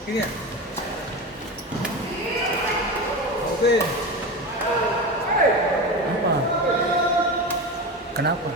Gini ya. Oke. Apa? Kenapa?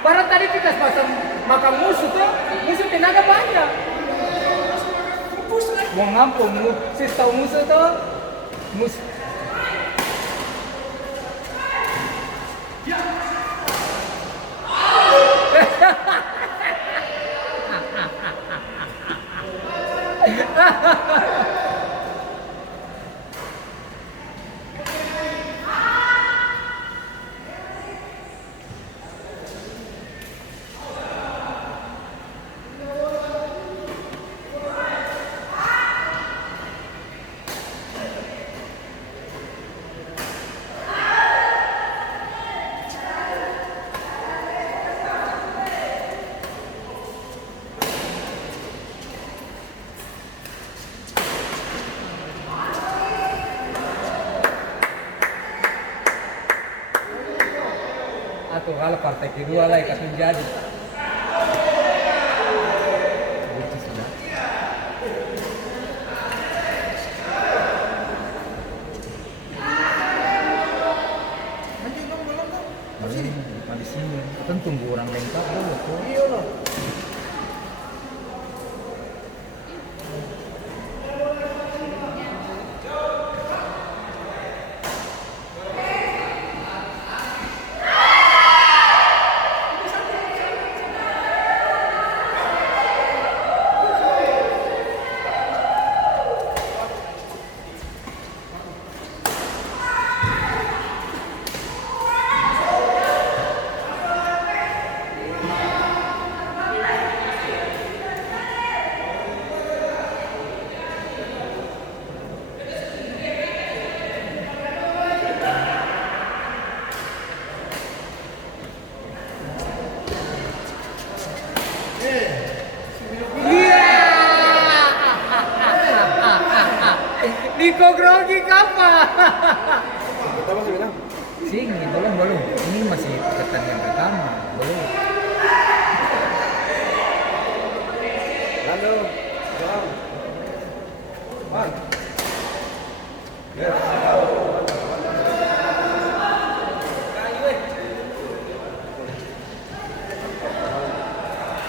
Baru tadi kita pasang makan musuh tuh, musuh tenaga banyak. Mau ngampung, sih tahu musuh tuh, musuh. Atau hal partai kedua lah ikat menjadi. Itu sudah. Anjing kamu belum kan? Sini. Bukan di sini. Kan tunggu orang lengkap dulu tuh. Iya loh. Niko grogi kapan? Kita masih bilang. Sini, belum. Ini masih pertandingan pertama, belum. Lando. Jam. Man. Ya.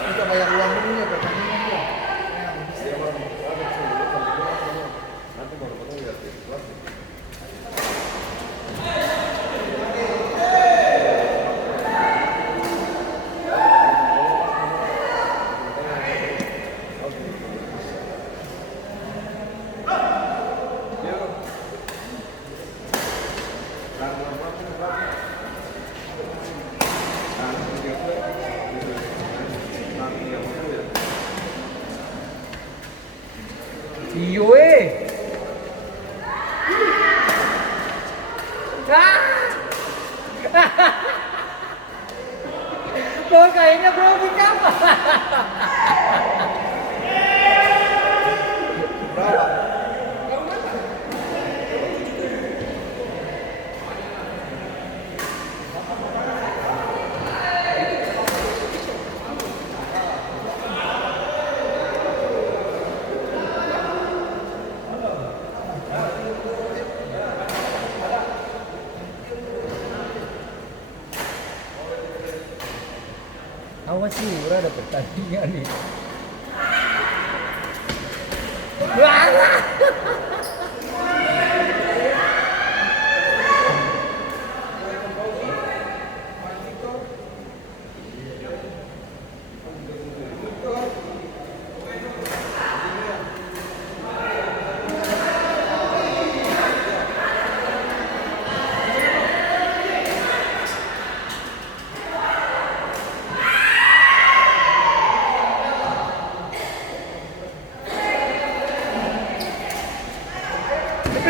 Kita bayar uang dulu ya pertandingan dia. Nanti baru potong lihat di kelas. Iyo Kok kayaknya grogi kapan? Berapa? Awas sih, udah ada pertandingan nih.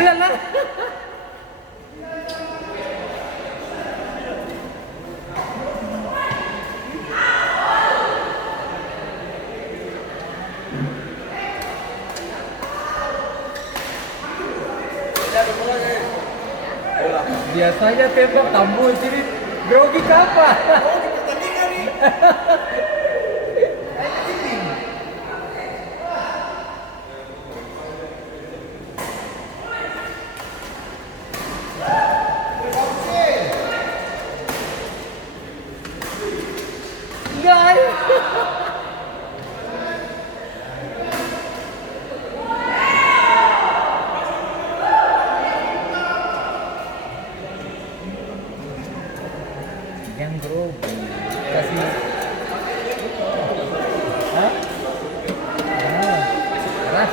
9 lah. Biasanya tembak tamu sini grogi apa? Oh, di pertandingan nih. Enggak. Yang grogi kasih. Hah? Keras.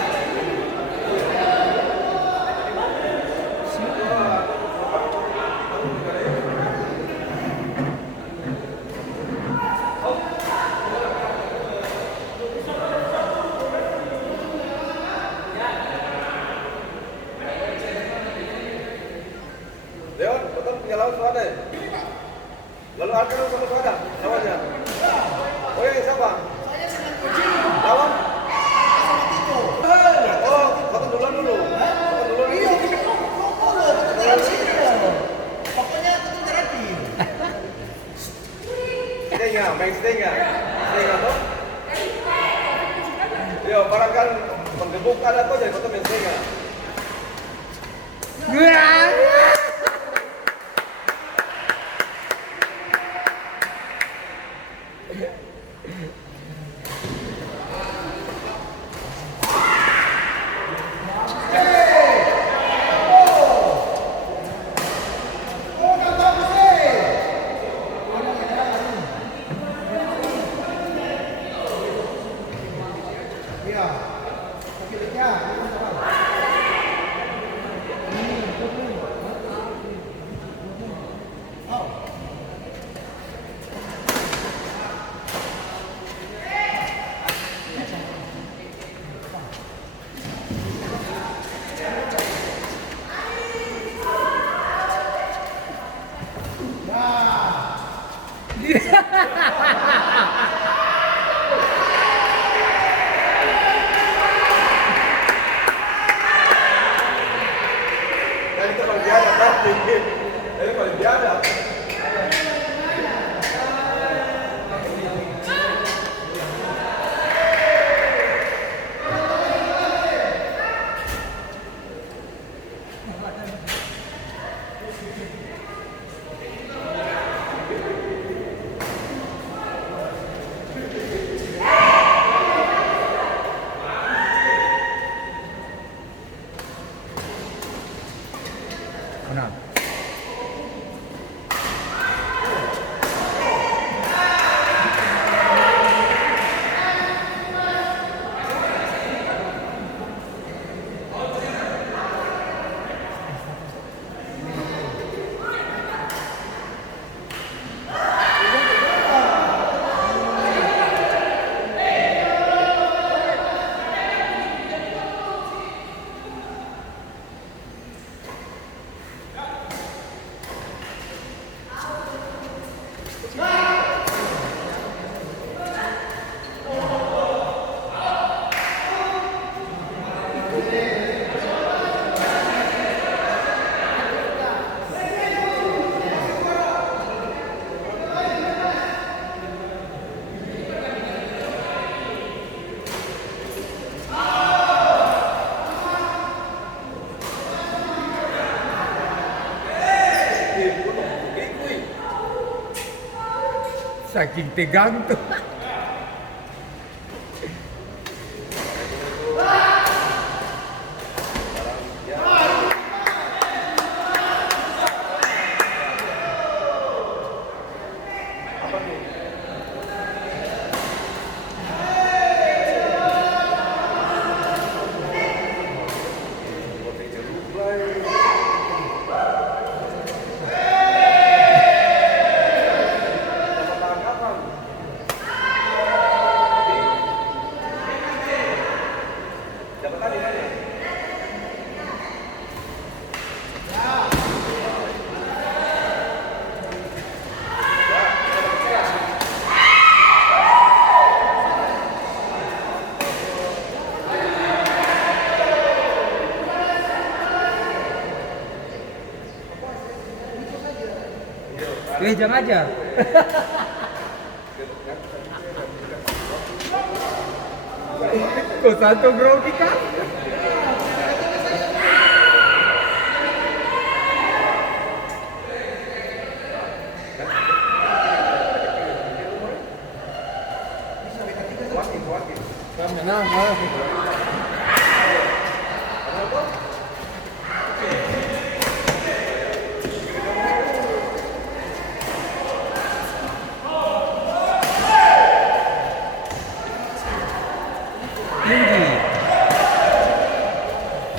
Leon, betul punya lawan suara ya? Lalu Arkan sama suara, lawannya? Oh iya, siapa? Saya dengan Koji. Lawan? Sama Tito. Oh, betul duluan dulu. Betul duluan Iya, dulu. kita ngomong loh, keterangan sini. Pokoknya keterangan Stay nggak? Main stay nggak? Stay nggak toh? Yo, barangkan menggebuk ada kok jadi betul main stay nggak? Dan itu paling biada kan? Itu paling biada. Menang. Saking tegang tuh. jangan aja. Kok satu grogi kan?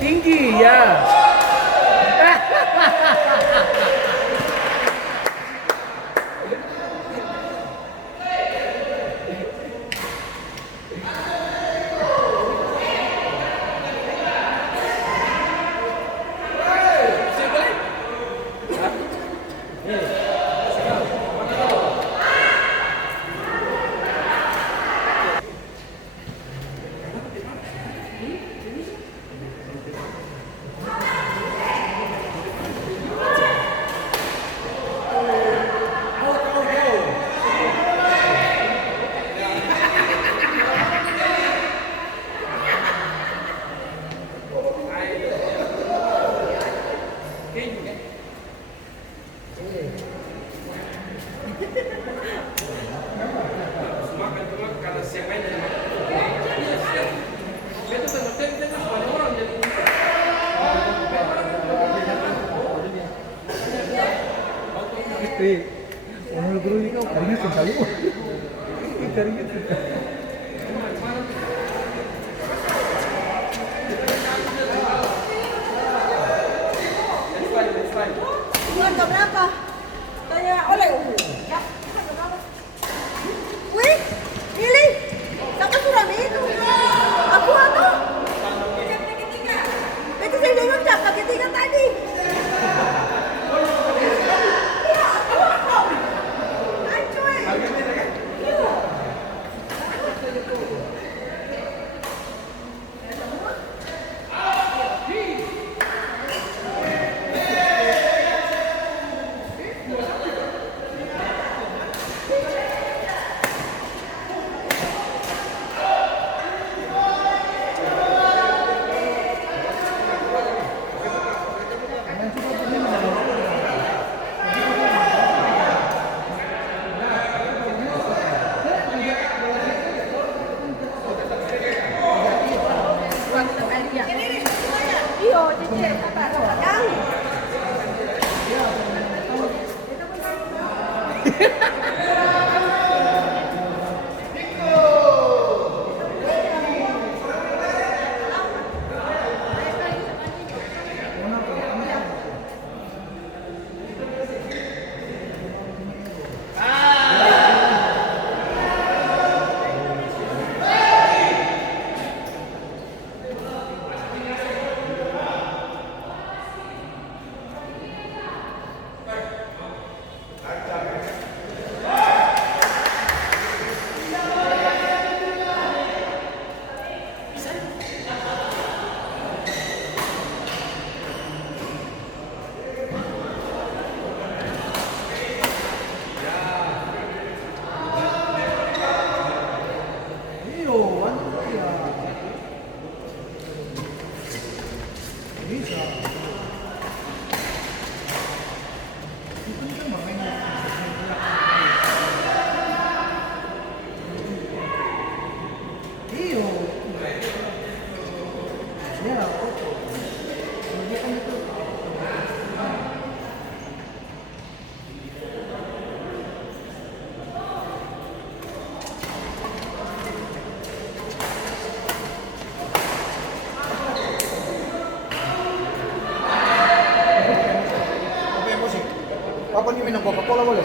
Tinggi ya. Orang guru ini kau keringat sekali. Keringat. Bulan keberapa? Tanya oleh ya. Wih, Lili, siapa suram itu? Aku atau? Itu saya dengar cakap ketiga tadi. Iyo, cicir, yang Apa nih minum Coca-Cola boleh?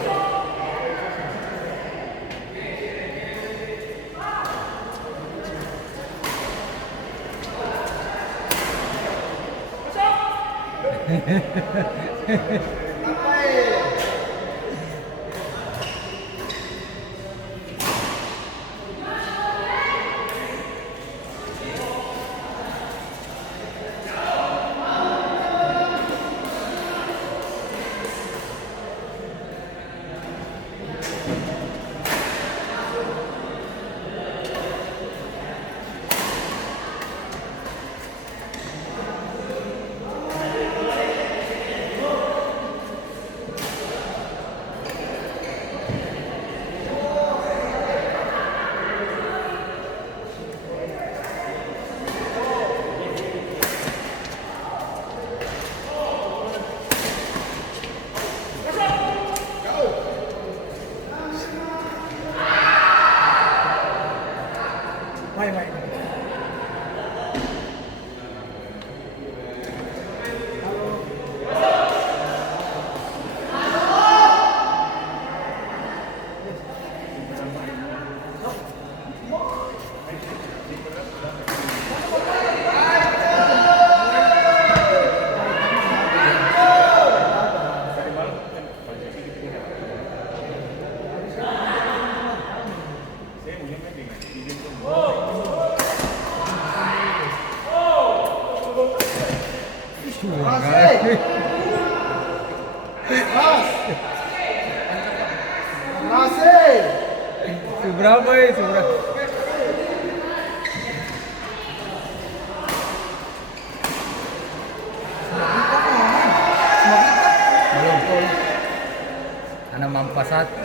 Mas. Masih. Seberapa ya? Seberapa? Belum. Anak mampas satu.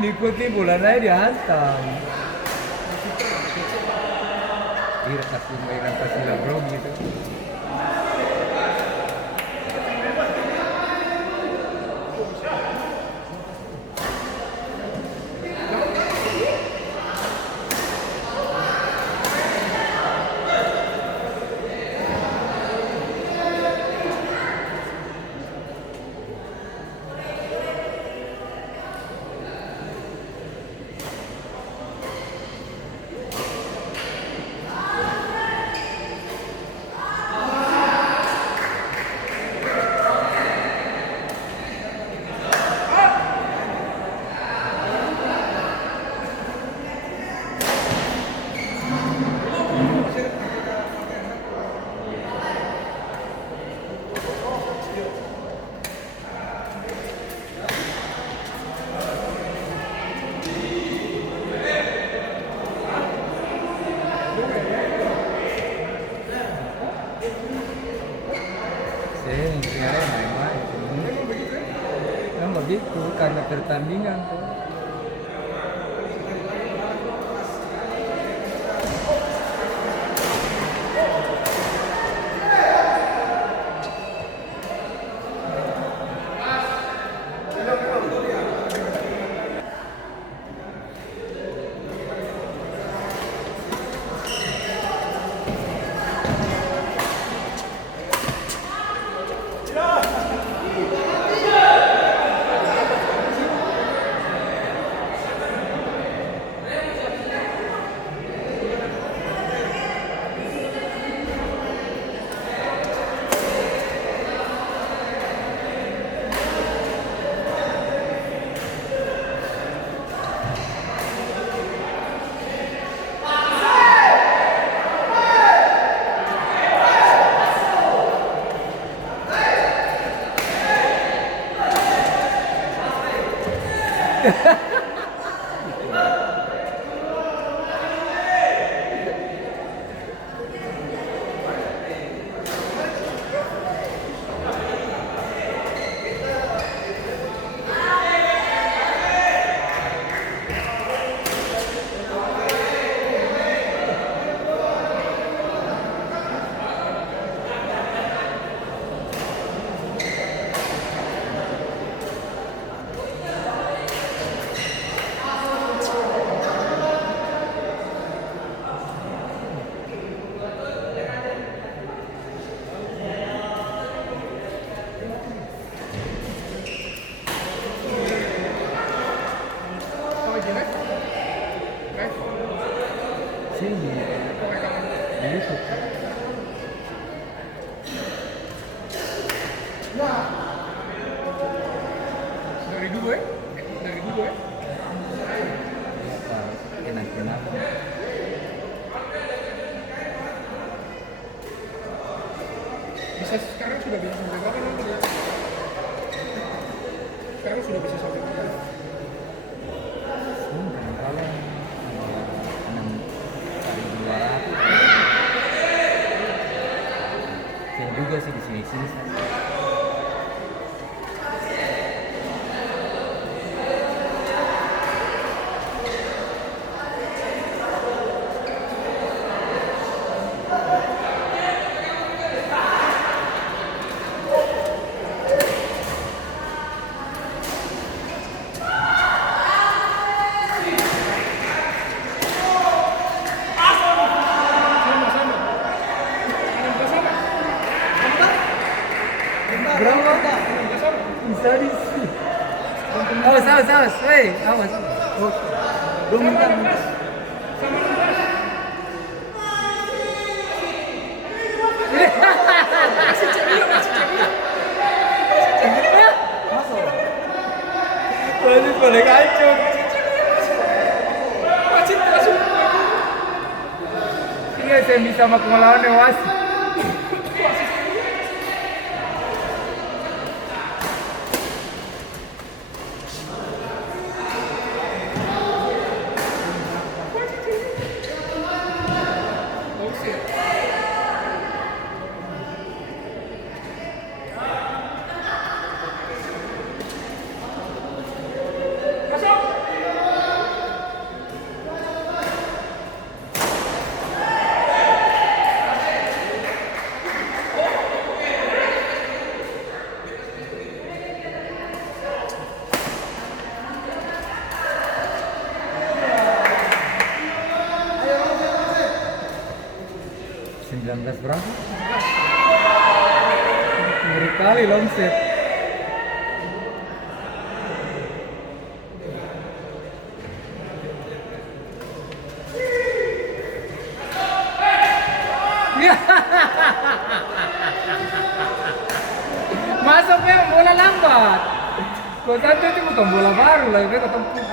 Diikuti bulan aja dihantam. Iya kasih mainan kasih bro gitu. Memang begitu karena pertandingan tuh. Sini. Gitu. Dari dulu ya? Dari dulu ya? Enak-enak. Bisa sekarang sudah bisa sampai berapa nanti ya? Sekarang sudah bisa sampai berapa? Kalau 6 kali 200. Saya juga sih di sini-sini. awas, woi, awas. Oke. Belum minta. Wasit boleh kacau. Iya, saya bisa maku melawan wasit. Berapa? Ngeri kali longset. Masuk memang bola lambat. Kau satu itu bukan bola baru lah, mereka tempuh.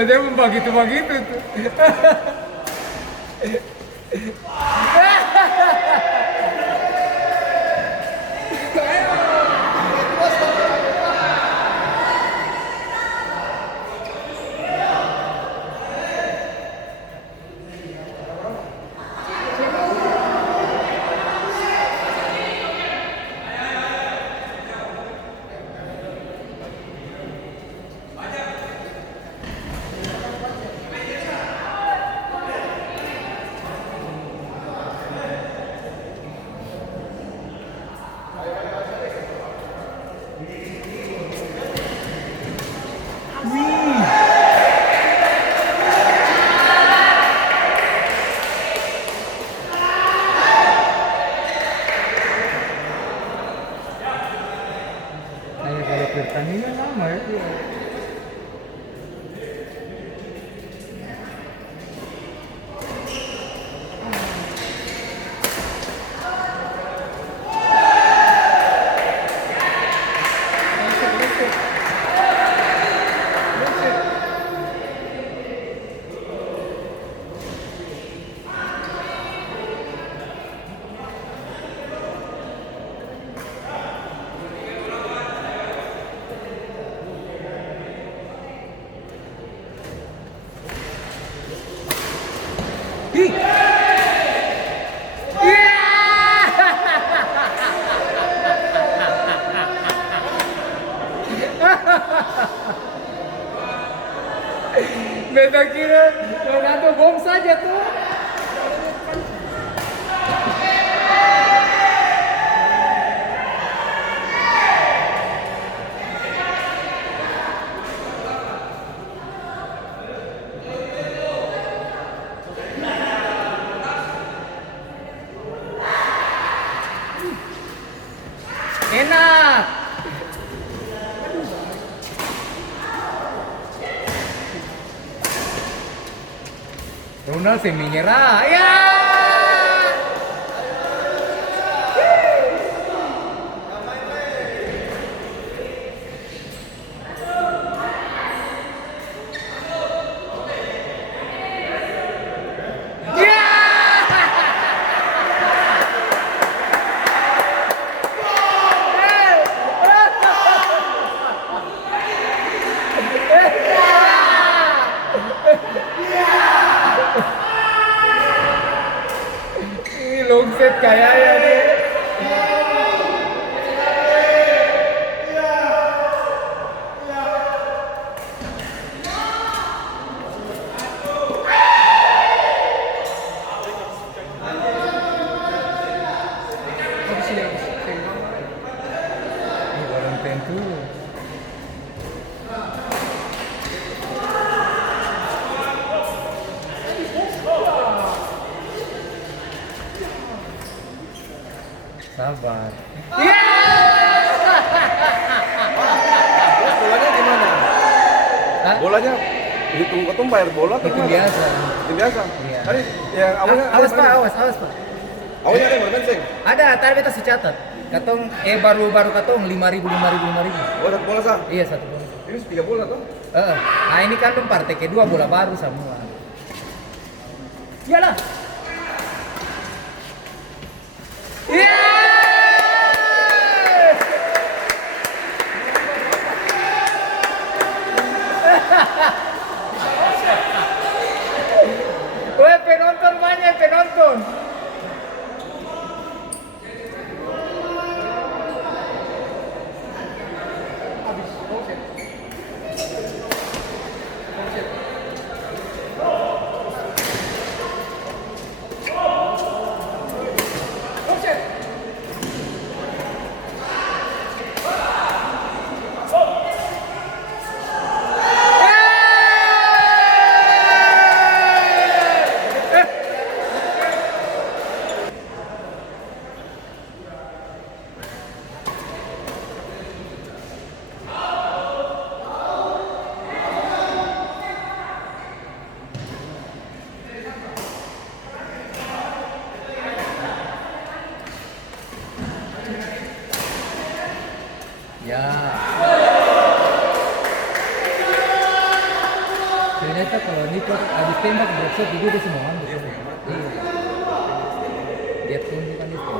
Dia begitu-begitu tuh. Ronald semi nyerah. Ya. Ini long set kayaknya nih. Ini orang tentu. Sabar. Terus bolanya gimana? Hah? Bolanya hitung ketum bayar bola atau Itu gimana? biasa. Itu biasa. Iya. Tadi yang awalnya Awas Pak, awas Pak. Awalnya ada yang berbensin. Ada, tadi kita catat. Katong baru katong 5.000. Oh, satu bola sah. Iya, satu bola. Ini 3 bola tuh. Nah ini kan partai kedua bola baru semua. Iyalah. Iya. Weh, penonton banyak penonton. Ya. Ternyata kalau Niko habis tembak boxer jadi dia semua ambil. Iya. Dia tunjukkan itu.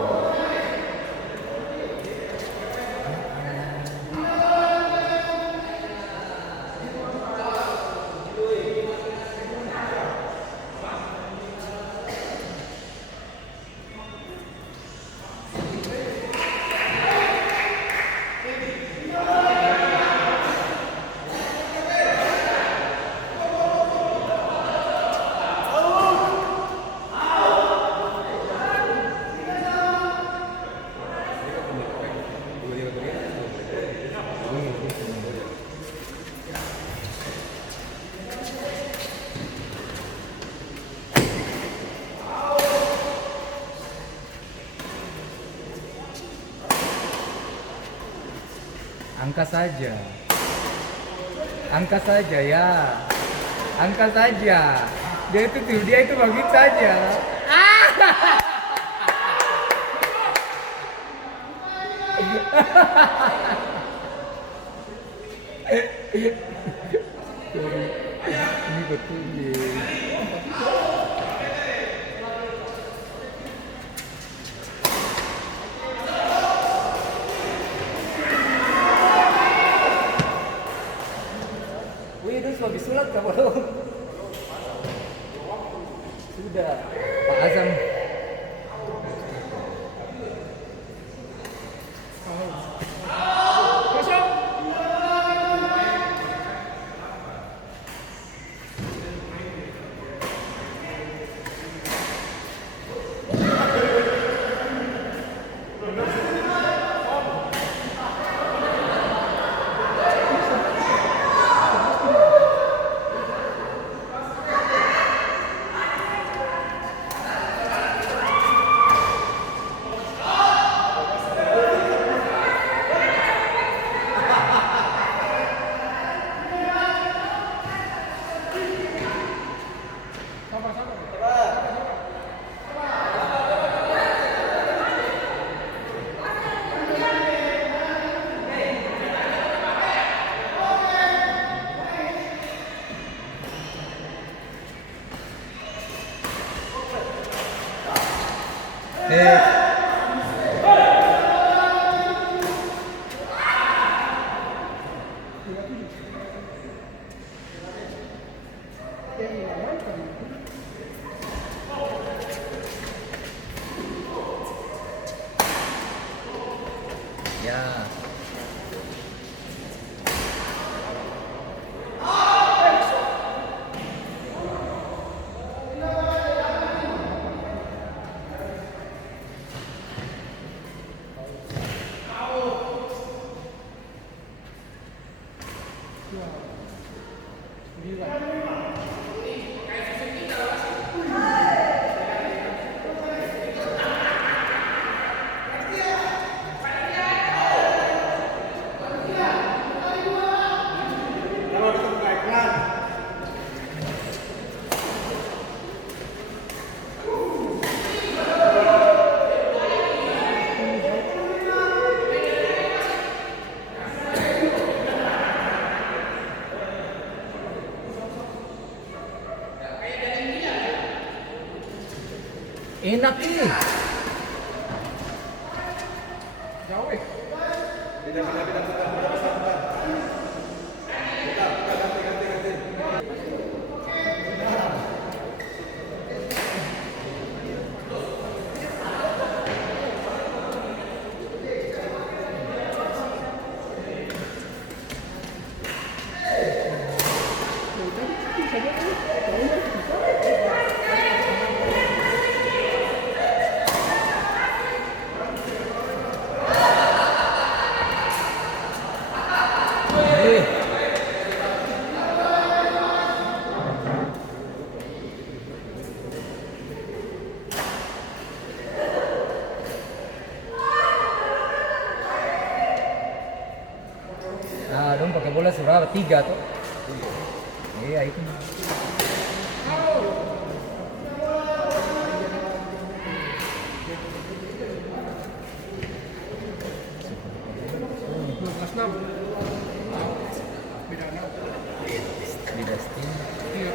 Angka saja. Angka saja ya. Angka saja. Dia itu begitu saja. Ini betul ya. Wih, itu habis sulat kamu dong. Sudah. Pak Azam. Ya. Kalau kita buka iklan. Enak ini. Jauh eh. Tidak. Buka, ganti. Eh. Nah, dong pakai bola suraba 3 tuh. Iya itu. Kelas 6. Di Dustin. Iya.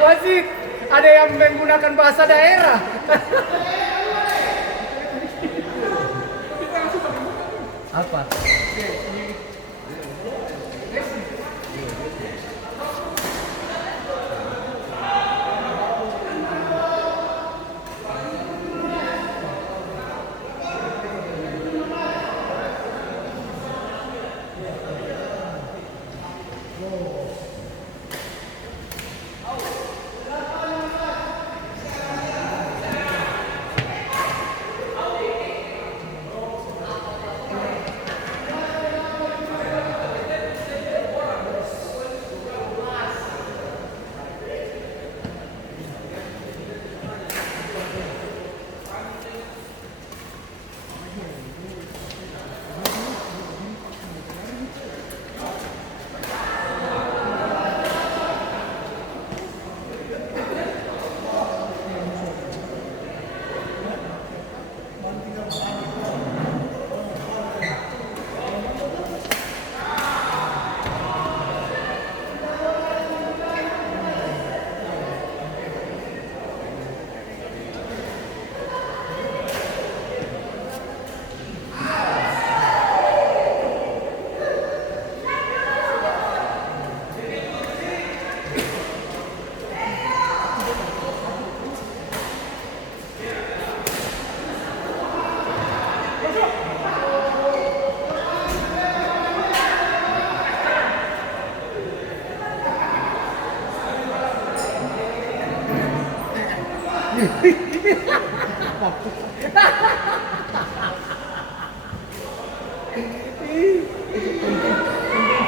Wasit, ada yang menggunakan bahasa daerah. Apa?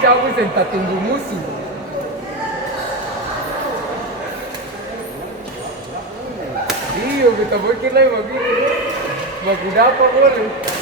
Cabu senta tunggu musuh. Iya, kita bikin lagi begini. Bagus dapat boleh.